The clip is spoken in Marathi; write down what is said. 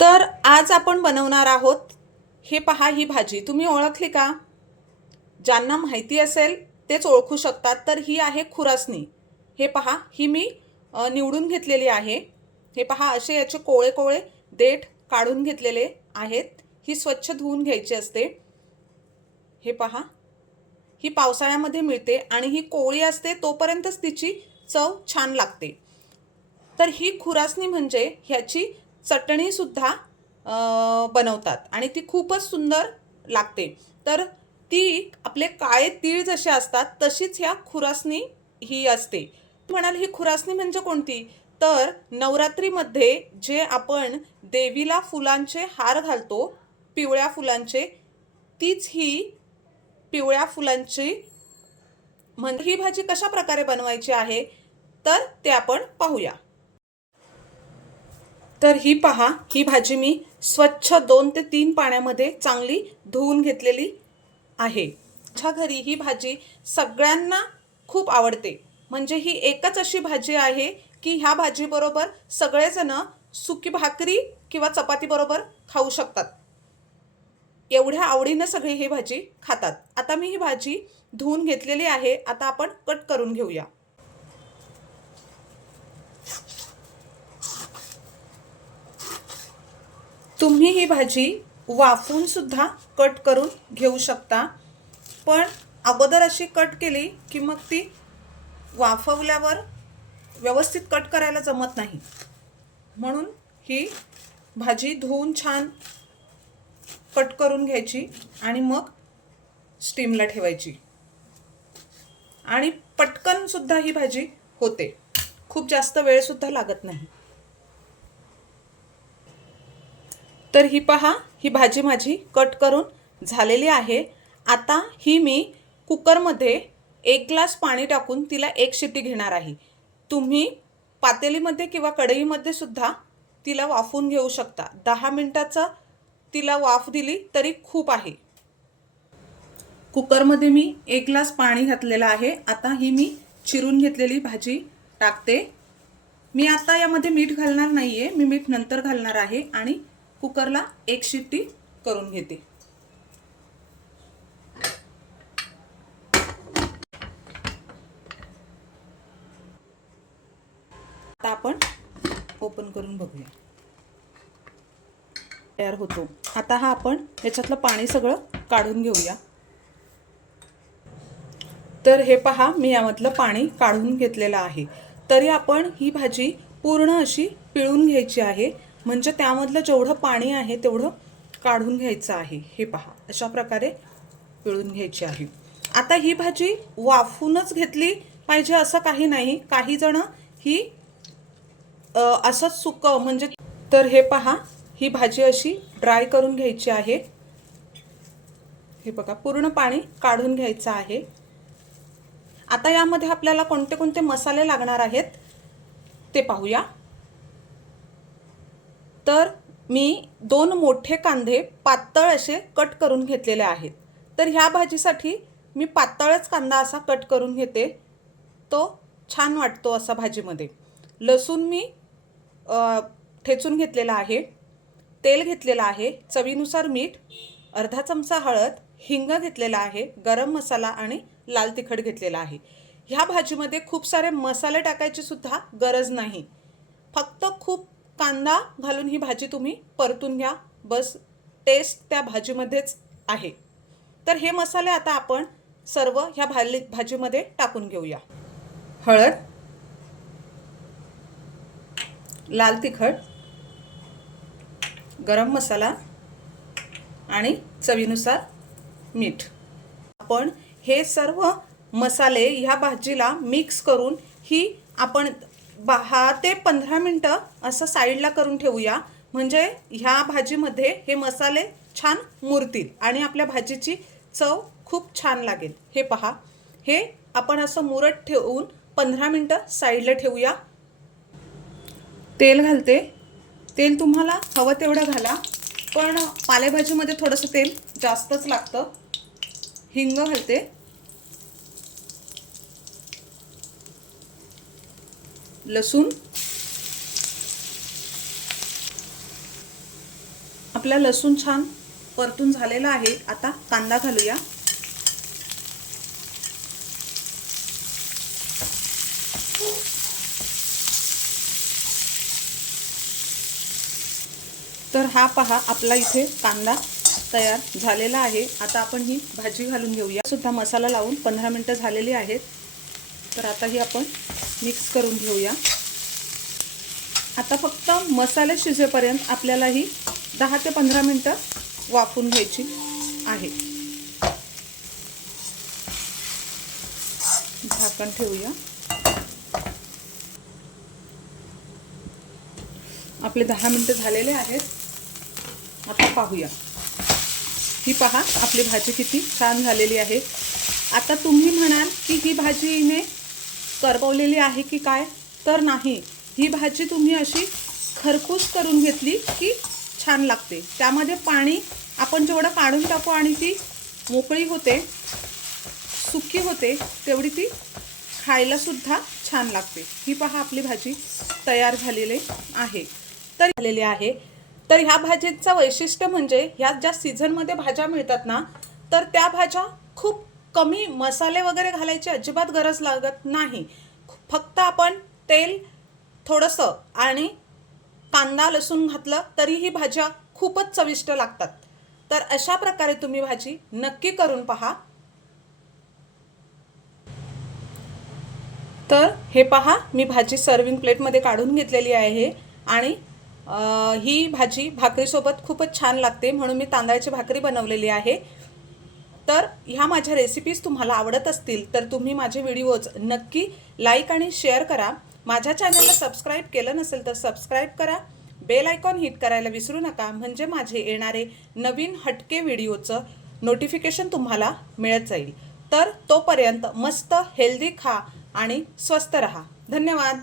तर आज आपण बनवणार आहोत हे पहा ही भाजी. तुम्ही ओळखली का? ज्यांना माहिती असेल तेच ओळखू शकतात. तर ही आहे खुरासणी हे पहा ही मी निवडून घेतलेली आहे. हे पहा असे याचे कोळे कोळे देठ काढून घेतलेले आहेत. ही स्वच्छ धुवून घ्यायची असते. हे पहा ही पावसाळ्यामध्ये मिळते आणि ही कोळी असते तोपर्यंतच तिची चव छान लागते. तर ही खुरासणी म्हणजे ह्याची चटणीसुद्धा बनवतात आणि ती खूपच सुंदर लागते. तर ती आपले काळे तीळ जसे असतात तशीच ह्या खुरासणी ही असते. म्हणाल ही खुरासणी म्हणजे कोणती? तर नवरात्रीमध्ये जे आपण देवीला फुलांचे हार घालतो पिवळ्या फुलांचे तीच ही पिवळ्या फुलांची म्हणजे ही भाजी कशा प्रकारे बनवायची आहे तर ते आपण पाहूया. तर ही पहा ही भाजी मी स्वच्छ दोन ते तीन पाण्यामध्ये चांगली धुवून घेतलेली आहे. माझ्या घरी ही भाजी सगळ्यांना खूप आवडते. म्हणजे ही एकच अशी भाजी आहे की ह्या भाजीबरोबर सगळेजण सुकी भाकरी किंवा चपातीबरोबर खाऊ शकतात. एवढ्या आवडीनं सगळी ही भाजी खातात. आता मी ही भाजी धुवून घेतलेली आहे. आता आपण कट करून घेऊया. तुम्ही ही भाजी वाफूनसुद्धा कट करून घेऊ शकता. पण अगोदर अशी कट केली की मग ती वाफवल्यावर व्यवस्थित कट करायला जमत नाही. म्हणून ही भाजी धुवून छान कट करून घ्यायची आणि मग स्टीमला ठेवायची. आणि पटकनसुद्धा ही भाजी होते. खूप जास्त वेळसुद्धा लागत नाही. तर ही पहा ही भाजी माझी कट करून झालेली आहे. आता ही मी कुकरमध्ये एक ग्लास पाणी टाकून तिला एक शिट्टी घेणार आहे. तुम्ही पातेलीमध्ये किंवा कढईमध्ये सुद्धा तिला वाफून घेऊ शकता. दहा मिनटाचा तिला वाफ दिली तरी खूप आहे. कुकरमध्ये मी एक ग्लास पाणी घातलेलं आहे. आता ही मी चिरून घेतलेली भाजी टाकते. मी आता यामध्ये मीठ घालणार नाही आहे मी मीठ नंतर घालणार आहे आणि कुकरला एक शिट्टी करून घेते. आता आपण ओपन करून बघूया. तयार होतो. आता हा आपण ह्याच्यातलं पाणी सगळं काढून घेऊया. तर हे पहा मी यामधलं पाणी काढून घेतलेलं आहे. तरी आपण ही भाजी पूर्ण अशी पिळून घ्यायची आहे. म्हणजे त्यामधलं जेवढं पाणी आहे तेवढं काढून घ्यायचं आहे. हे पहा. अशा प्रकारे पिळून घ्यायची आहे. आता ही भाजी वाफूनच घेतली पाहिजे असं काही नाही. काही जण ही असंच सुकं म्हणजे तर हे पहा. ही भाजी अशी ड्राय करून घ्यायची आहे. हे बघा पूर्ण पाणी काढून घ्यायचं आहे. आता यामध्ये आपल्याला कोणते कोणते मसाले लागणार आहेत ते पाहूया. तर मी दोन मोठे कांदे पातळ असे कट करून घेतलेले आहेत. तर ह्या भाजीसाठी मी पातळच कांदा असा कट करून घेते. तो छान वाटतो असा भाजीमध्ये. लसूण मी ठेचून घेतलेला आहे. तेल घेतलेलं आहे. चवीनुसार मीठ अर्धा चमचा हळद हिंग घेतलेला आहे. गरम मसाला आणि लाल तिखट घेतलेला आहे. ह्या भाजीमध्ये खूप सारे मसाले टाकायची सुद्धा गरज नाही. फक्त खूप कांदा घालून ही भाजी तुम्ही परतून घ्या. बस टेस्ट त्या भाजीमध्येच आहे. तर हे मसाले आता आपण सर्व ह्या भाजी भाजीमध्ये टाकून घेऊया. हळद लाल तिखट गरम मसाला आणि चवीनुसार मीठ. आपण हे सर्व मसाले ह्या भाजीला मिक्स करून ही आपण दहा ते पंधरा मिनटं असं साईडला करून ठेवूया. म्हणजे ह्या भाजीमध्ये हे मसाले छान मुरतील आणि आपल्या भाजीची चव खूप छान लागेल. हे पहा हे आपण असं मुरत ठेवून पंधरा मिनटं साईडला ठेवूया. तेल घालते. तेल तुम्हाला हवं तेवढं घाला. पण पालेभाजीमध्ये थोडंसं तेल जास्तच लागतं. हिंग घालते. लसूण. आपला लसूण छान परतून झालेला आहे. आता कांदा घालूया. तर हा पहा आपला इथे कांदा तयार झालेला आहे. आता आपण ही भाजी घालून घेऊया. सुद्धा मसाला लावून पंधरा मिनटं झालेली आहेत. तर आता ही आपण मिक्स करून घेऊया. आता फक्त मसाले शिजेपर्यंत आपल्याला ही दहा ते पंधरा मिनटं वाफून घ्यायची आहे. झाकण ठेवूया. आपले दहा मिनटं झालेले आहेत. आता पाहूया. ही पहा आपली भाजी किती छान झालेली आहे. आता तुम्ही म्हणाल की ही भाजीने करपवलेली आहे की काय? तर नाही. ही भाजी तुम्ही अशी खरपूस करून घेतली की छान लागते. त्यामध्ये पाणी आपण जेवढं काढून टाकू आणि ती मोकळी होते सुकी होते तेवढी ती खायलासुद्धा छान लागते. ही पहा आपली भाजी तयार झालेली आहे. तर झालेली आहे. तर ह्या भाजीचं वैशिष्ट्य म्हणजे ह्या ज्या सीझनमध्ये भाज्या मिळतात ना तर त्या भाज्या खूप कमी मसाले वगैरे घालायची अजिबात गरज लागत नाही. फक्त आपण तेल थोडंसं आणि कांदा लसूण घातलं तरी ही भाज्या खूपच चविष्ट लागतात. तर अशा प्रकारे तुम्ही भाजी नक्की करून पहा. तर हे पहा मी भाजी सर्विंग प्लेटमध्ये काढून घेतलेली आहे आणि ही भाजी भाकरीसोबत खूपच छान लागते म्हणून मी तांदळाची भाकरी बनवलेली आहे. तर ह्या माझ्या रेसिपीज तुम्हाला आवडत असतील तर तुम्ही माझे व्हिडिओज नक्की लाईक आणि शेअर करा. माझ्या चॅनलला सबस्क्राईब केलं नसेल तर सबस्क्राईब करा. बेल आयकॉन हिट करायला विसरू नका. म्हणजे माझे येणारे नवीन हटके व्हिडिओचं नोटिफिकेशन तुम्हाला मिळत जाईल. तर तोपर्यंत मस्त हेल्दी खा आणि स्वस्त रहा. धन्यवाद.